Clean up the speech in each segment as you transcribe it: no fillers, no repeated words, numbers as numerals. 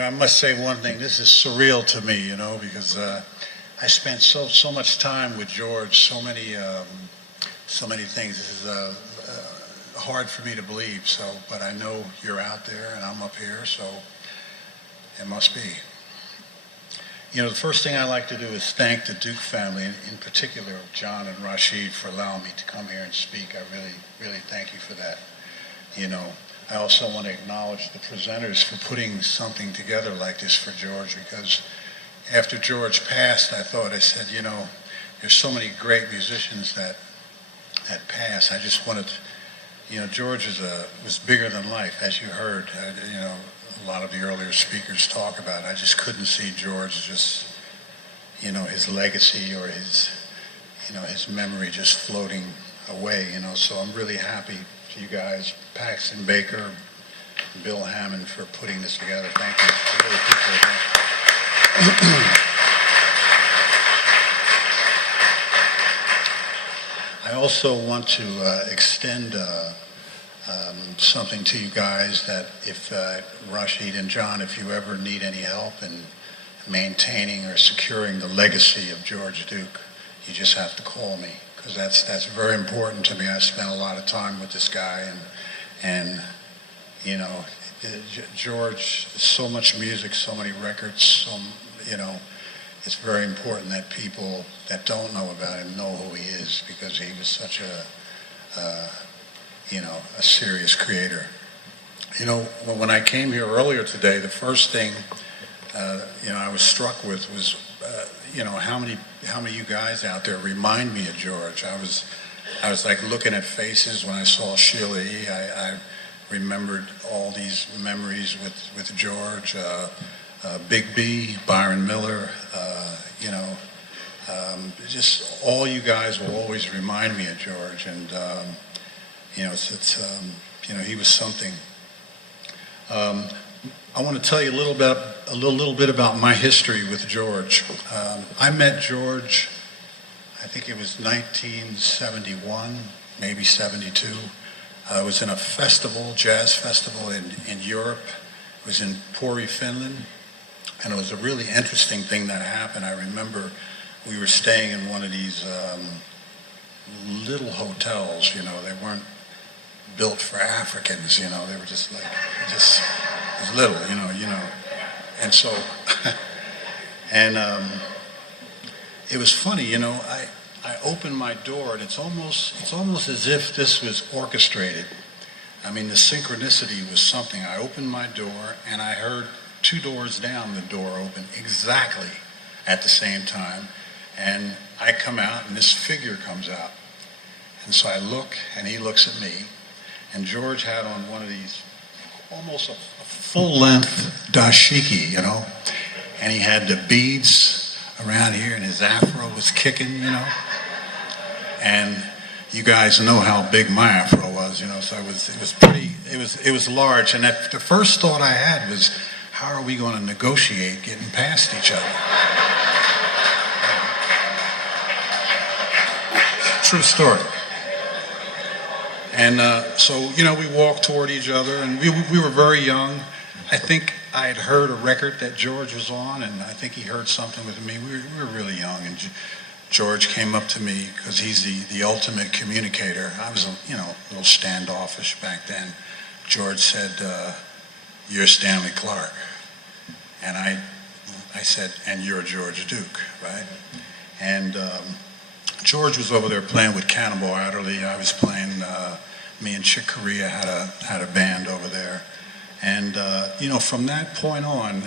I must say one thing. This is surreal to me, because I spent so much time with George. So many things. This is hard for me to believe. But I know you're out there and I'm up here, so it must be. The first thing I like to do is thank the Duke family, in particular John and Rashid, for allowing me to come here and speak. I really, really thank you for that. I also want to acknowledge the presenters for putting something together like this for George, because after George passed, I said, there's so many great musicians that passed. I just wanted, George was bigger than life, as you heard. A lot of the earlier speakers talk about it. I just couldn't see George just, his legacy or his memory just floating away, So I'm really happy to you guys, Paxton Baker, Bill Hammond, for putting this together. Thank you. I really appreciate that. I also want to extend something to you guys, that if Rashid and John, if you ever need any help in maintaining or securing the legacy of George Duke, you just have to call me, because that's very important to me. I spent a lot of time with this guy, and George, so much music, so many records, it's very important that people that don't know about him know who he is, because he was such a serious creator. When I came here earlier today, the first thing, I was struck with was, how many of you guys out there remind me of George. I was like looking at faces when I saw Sheila E. I remembered all these memories with George, Big B, Byron Miller, just all you guys will always remind me of George, and he was something. I want to tell you a little bit about my history with George. I met George, I think it was 1971, maybe 72. I was in a jazz festival in Europe. It was in Pori, Finland, and it was a really interesting thing that happened. I remember we were staying in one of these little hotels. They weren't built for Africans. They were just like, it was little, and so, and it was funny, I opened my door, and it's almost as if this was orchestrated. I mean, the synchronicity was something. I opened my door, and I heard 2 doors down, the door open exactly at the same time, and I come out, and this figure comes out, and so I look, and he looks at me, and George had on one of these, almost a full-length dashiki, and he had the beads around here, and his afro was kicking, and you guys know how big my afro was, so it was large, and the first thought I had was, how are we going to negotiate getting past each other? True story. And so, we walked toward each other, and we were very young. I think I had heard a record that George was on, and I think he heard something with me. We were really young, and George came up to me, because he's the ultimate communicator. I was, a little standoffish back then. George said, "You're Stanley Clarke." And I said, "And you're George Duke, right?" And George was over there playing with Cannonball Adderley. I was playing, me and Chick Corea had a band over there. And, from that point on,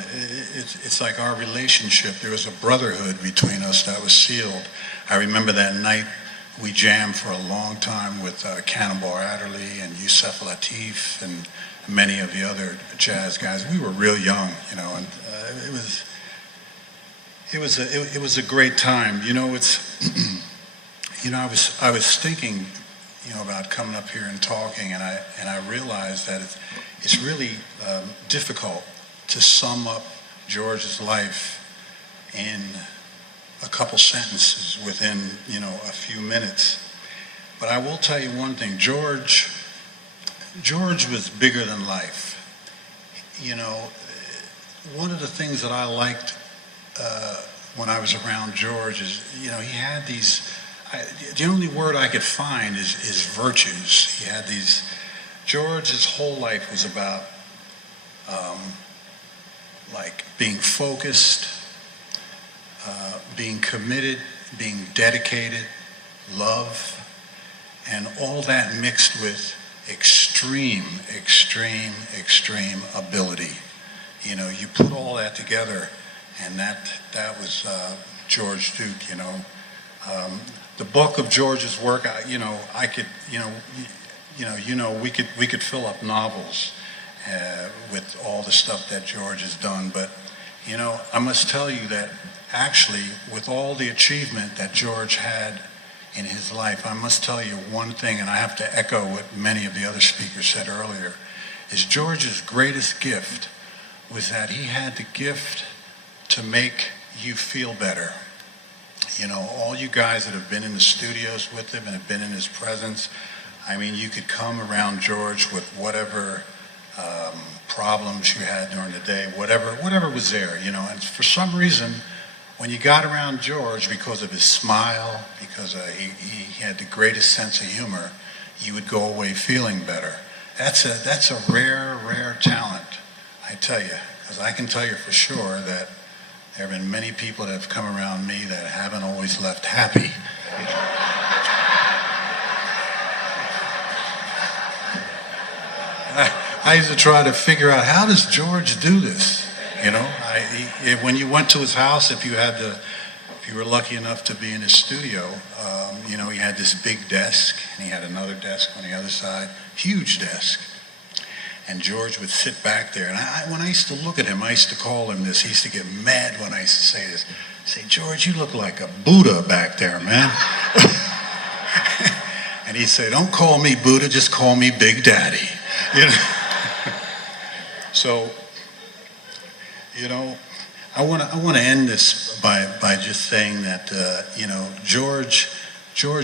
it's like our relationship, there was a brotherhood between us that was sealed. I remember that night we jammed for a long time with Cannonball Adderley and Yusef Lateef and many of the other jazz guys. We were real young, and it was a great time. I was thinking, about coming up here and talking, and I realized that it's really difficult to sum up George's life in a couple sentences within, a few minutes. But I will tell you one thing, George was bigger than life. one of the things that I liked when I was around George is, he had these, the only word I could find is virtues. He had these, George's whole life was about like being focused, being committed, being dedicated, love, and all that mixed with extreme ability. You put all that together, and that was George Duke. The bulk of George's work, I could, we could fill up novels with all the stuff that George has done. But I must tell you that actually, with all the achievement that George had in his life, I must tell you one thing, and I have to echo what many of the other speakers said earlier, is George's greatest gift was that he had the gift to make you feel better. All you guys that have been in the studios with him and have been in his presence, I mean, you could come around George with whatever problems you had during the day, whatever was there, and for some reason, when you got around George, because of his smile, because he had the greatest sense of humor, you would go away feeling better. That's a rare talent, I tell you, because I can tell you for sure that there have been many people that have come around me that haven't always left happy. I used to try to figure out, how does George do this? When you went to his house, if you were lucky enough to be in his studio, he had this big desk, and he had another desk on the other side, huge desk. And George would sit back there, and when I used to look at him, I used to call him this. He used to get mad when I used to say this. Say, George, you look like a Buddha back there, man. And he'd say, don't call me Buddha, just call me Big Daddy. So, I want to end this by just saying that George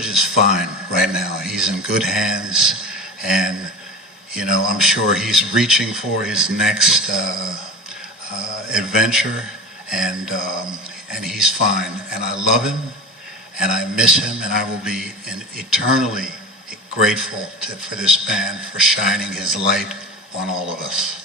is fine right now. He's in good hands, and I'm sure he's reaching for his next adventure, and he's fine. And I love him, and I miss him, and I will be eternally grateful for this band for shining his light on all of us.